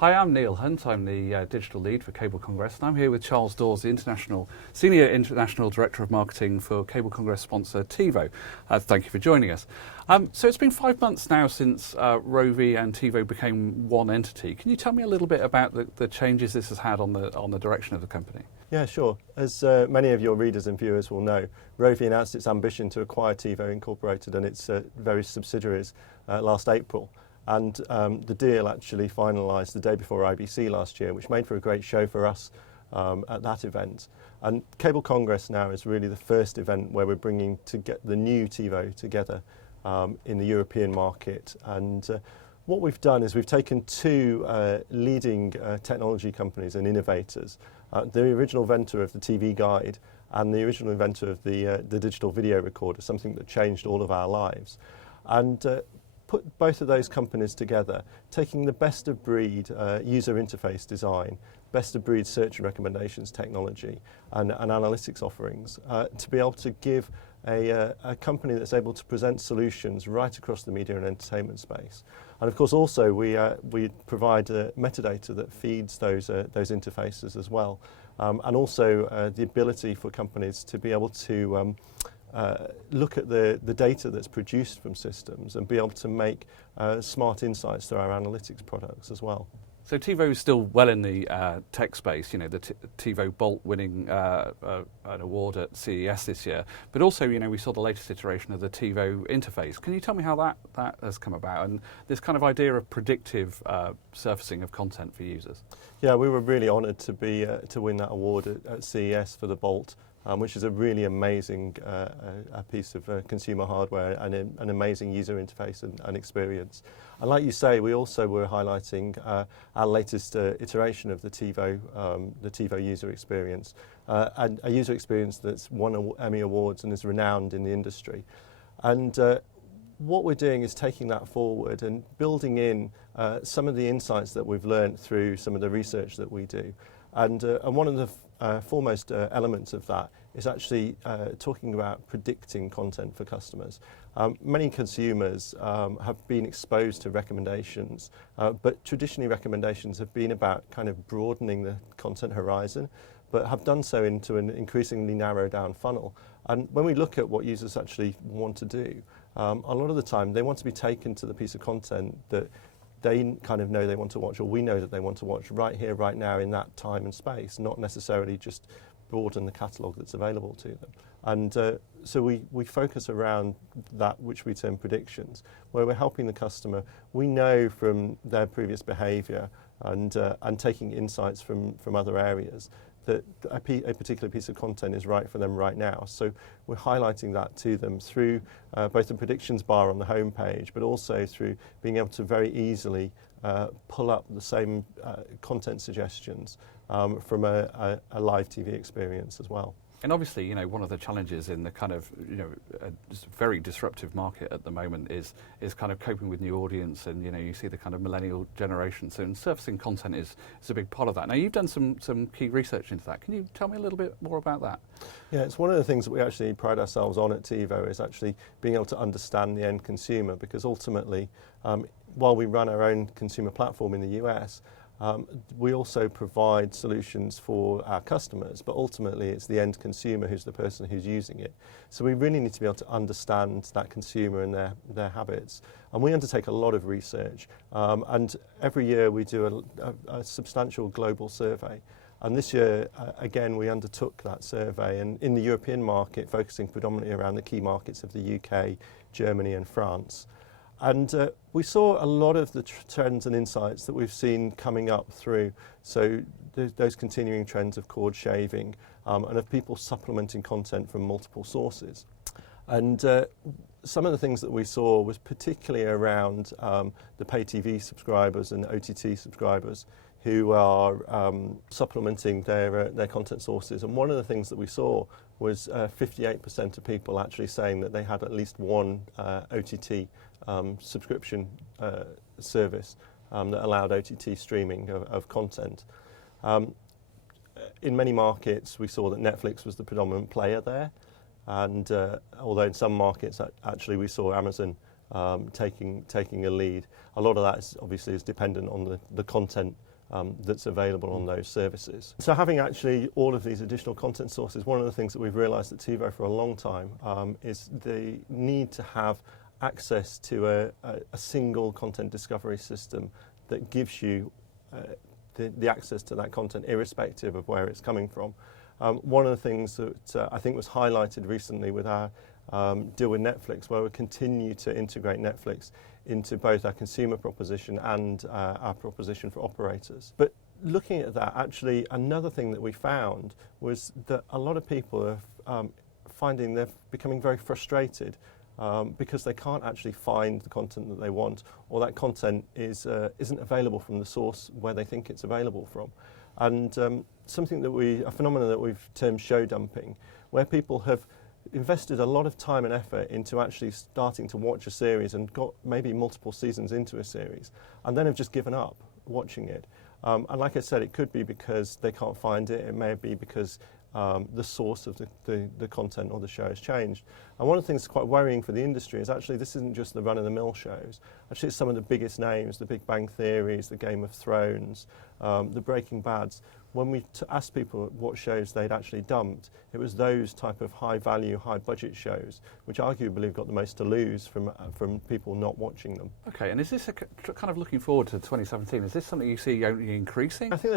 Hi, I'm Neil Hunt. I'm the digital lead for Cable Congress, and I'm here with Charles Dawes, the Senior International Director of Marketing for Cable Congress sponsor TiVo. Thank you for joining us. So it's been 5 months now since Rovi and TiVo became one entity. Can you tell me a little bit about the changes this has had on the direction of the company? Yeah, sure. As many of your readers and viewers will know, Rovi announced its ambition to acquire TiVo Incorporated and its various subsidiaries last April. And the deal actually finalised the day before IBC last year, which made for a great show for us at that event. And Cable Congress now is really the first event where we're bringing to get the new TiVo together in the European market. And what we've done is we've taken two leading technology companies and innovators, the original inventor of the TV guide and the original inventor of the digital video recorder, something that changed all of our lives. And put both of those companies together, taking the best of breed user interface design, best of breed search and recommendations technology and analytics offerings to be able to give a company that's able to present solutions right across the media and entertainment space. And of course also we provide metadata that feeds those interfaces as well, and also the ability for companies to be able to look at the data that's produced from systems and be able to make smart insights through our analytics products as well. So TiVo is still well in the tech space, you know, the TiVo Bolt winning an award at CES this year, but also, you know, we saw the latest iteration of the TiVo interface. Can you tell me how that has come about and this kind of idea of predictive surfacing of content for users? Yeah, we were really honoured to win that award at CES for the Bolt. Which is a really amazing a piece of consumer hardware and an amazing user interface and experience. And like you say, we also were highlighting our latest iteration of the TiVo user experience, and a user experience that's won Emmy Awards and is renowned in the industry. And what we're doing is taking that forward and building in some of the insights that we've learned through some of the research that we do. And one of the foremost elements of that is actually talking about predicting content for customers. Many consumers have been exposed to recommendations, but traditionally recommendations have been about kind of broadening the content horizon, but have done so into an increasingly narrowed down funnel. And when we look at what users actually want to do, a lot of the time they want to be taken to the piece of content that they kind of know they want to watch, or we know that they want to watch right here, right now, in that time and space, not necessarily just broaden the catalogue that's available to them. And so we focus around that which we term predictions, where we're helping the customer. We know from their previous behaviour and taking insights from other areas that a particular piece of content is right for them right now. So we're highlighting that to them through both the predictions bar on the home page, but also through being able to very easily pull up the same content suggestions from a live TV experience as well. And obviously, you know, one of the challenges in the kind of, you know, very disruptive market at the moment is kind of coping with new audience, and, you know, you see the kind of millennial generation. So surfacing content is a big part of that. Now, you've done some key research into that. Can you tell me a little bit more about that? Yeah, it's one of the things that we actually pride ourselves on at TiVo is actually being able to understand the end consumer, because ultimately, while we run our own consumer platform in the US, we also provide solutions for our customers, but ultimately it's the end consumer who's the person who's using it. So we really need to be able to understand that consumer and their habits. And we undertake a lot of research, and every year we do a substantial global survey. And this year, again, we undertook that survey, and in the European market, focusing predominantly around the key markets of the UK, Germany and France. And we saw a lot of the trends and insights that we've seen coming up through. So those continuing trends of cord shaving and of people supplementing content from multiple sources. And some of the things that we saw was particularly around the pay TV subscribers and OTT subscribers who are supplementing their content sources. And one of the things that we saw was 58% of people actually saying that they had at least one OTT subscription service that allowed OTT streaming of content. In many markets, we saw that Netflix was the predominant player there, and although in some markets, actually, we saw Amazon taking a lead. A lot of that is obviously dependent on the content that's available on those services. So having actually all of these additional content sources, one of the things that we've realised at TiVo for a long time is the need to have access to a single content discovery system that gives you the access to that content irrespective of where it's coming from. One of the things that I think was highlighted recently with our deal with Netflix, where we continue to integrate Netflix into both our consumer proposition and our proposition for operators. But looking at that, actually another thing that we found was that a lot of people are finding they're becoming very frustrated because they can't actually find the content that they want, or that content isn't available from the source where they think it's available from. And a phenomenon that we've termed show dumping, where people have invested a lot of time and effort into actually starting to watch a series and got maybe multiple seasons into a series, and then have just given up watching it. And like I said, it could be because they can't find it. It may be because the source of the content or the show has changed. And one of the things that's quite worrying for the industry is actually this isn't just the run-of-the-mill shows. Actually, it's some of the biggest names, the Big Bang Theories, the Game of Thrones, the Breaking Bads. When we asked people what shows they'd actually dumped, it was those type of high-value, high-budget shows, which arguably have got the most to lose from people not watching them. Okay, and is this kind of looking forward to 2017? Is this something you see only increasing? I think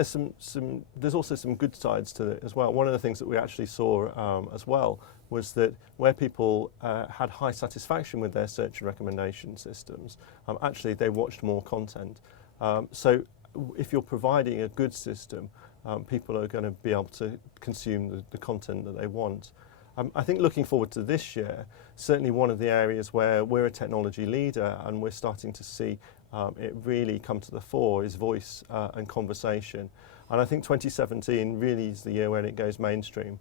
there's also some good sides to it as well. One of the things that we actually saw as well was that where people had high satisfaction with their search and recommendation systems, actually they watched more content. So if you're providing a good system, people are going to be able to consume the content that they want. I think looking forward to this year, certainly one of the areas where we're a technology leader and we're starting to see it really come to the fore is voice and conversation. And I think 2017 really is the year when it goes mainstream.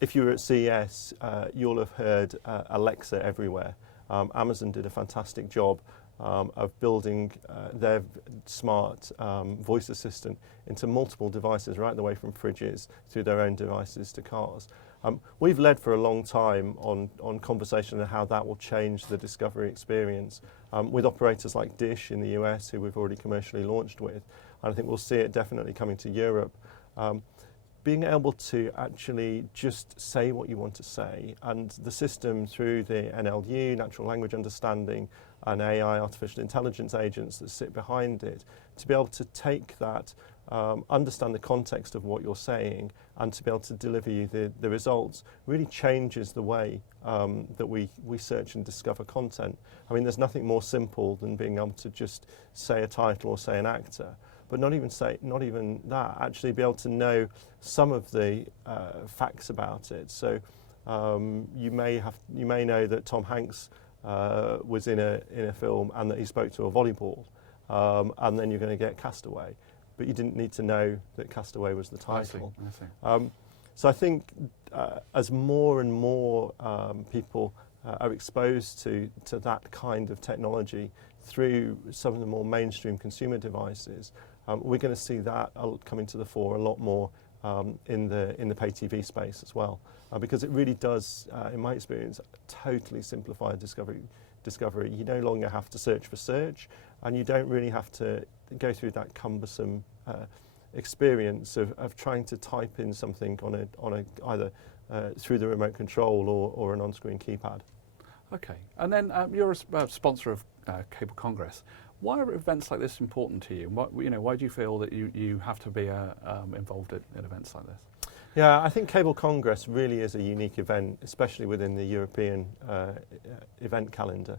If you were at CES, you'll have heard Alexa everywhere. Amazon did a fantastic job of building their smart voice assistant into multiple devices, right the way from fridges through their own devices to cars. We've led for a long time on conversation and how that will change the discovery experience with operators like Dish in the US, who we've already commercially launched with. And I think we'll see it definitely coming to Europe. Being able to actually just say what you want to say, and the system through the NLU, natural language understanding, and AI, artificial intelligence agents that sit behind it, to be able to take that, understand the context of what you're saying, and to be able to deliver you the results, really changes the way that we search and discover content. I mean, there's nothing more simple than being able to just say a title or say an actor. But not even that, actually be able to know some of the facts about it. So you may know that Tom Hanks was in a film and that he spoke to a volleyball, and then you're going to get Castaway. But you didn't need to know that Castaway was the title. I see. So I think as more and more people are exposed to that kind of technology through some of the more mainstream consumer devices, we're going to see that coming to the fore a lot more in the pay TV space as well, because it really does, in my experience, totally simplify discovery. You no longer have to search for search, and you don't really have to go through that cumbersome experience of trying to type in something on either through the remote control or an on-screen keypad. Okay, and then you're a sponsor of Cable Congress. Why are events like this important to you? Why do you feel that you have to be involved in events like this? Yeah, I think Cable Congress really is a unique event, especially within the European event calendar.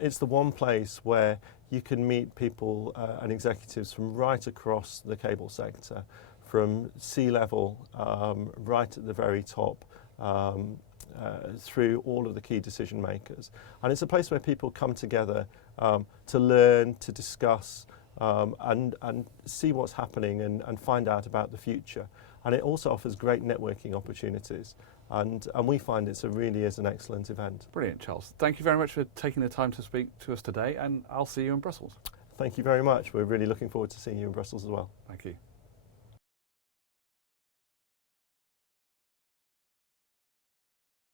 It's the one place where you can meet people and executives from right across the cable sector, from C-level right at the very top, through all of the key decision makers. And it's a place where people come together to learn, to discuss, and see what's happening and find out about the future. And it also offers great networking opportunities. And we find it really is an excellent event. Brilliant, Charles. Thank you very much for taking the time to speak to us today, and I'll see you in Brussels. Thank you very much. We're really looking forward to seeing you in Brussels as well. Thank you.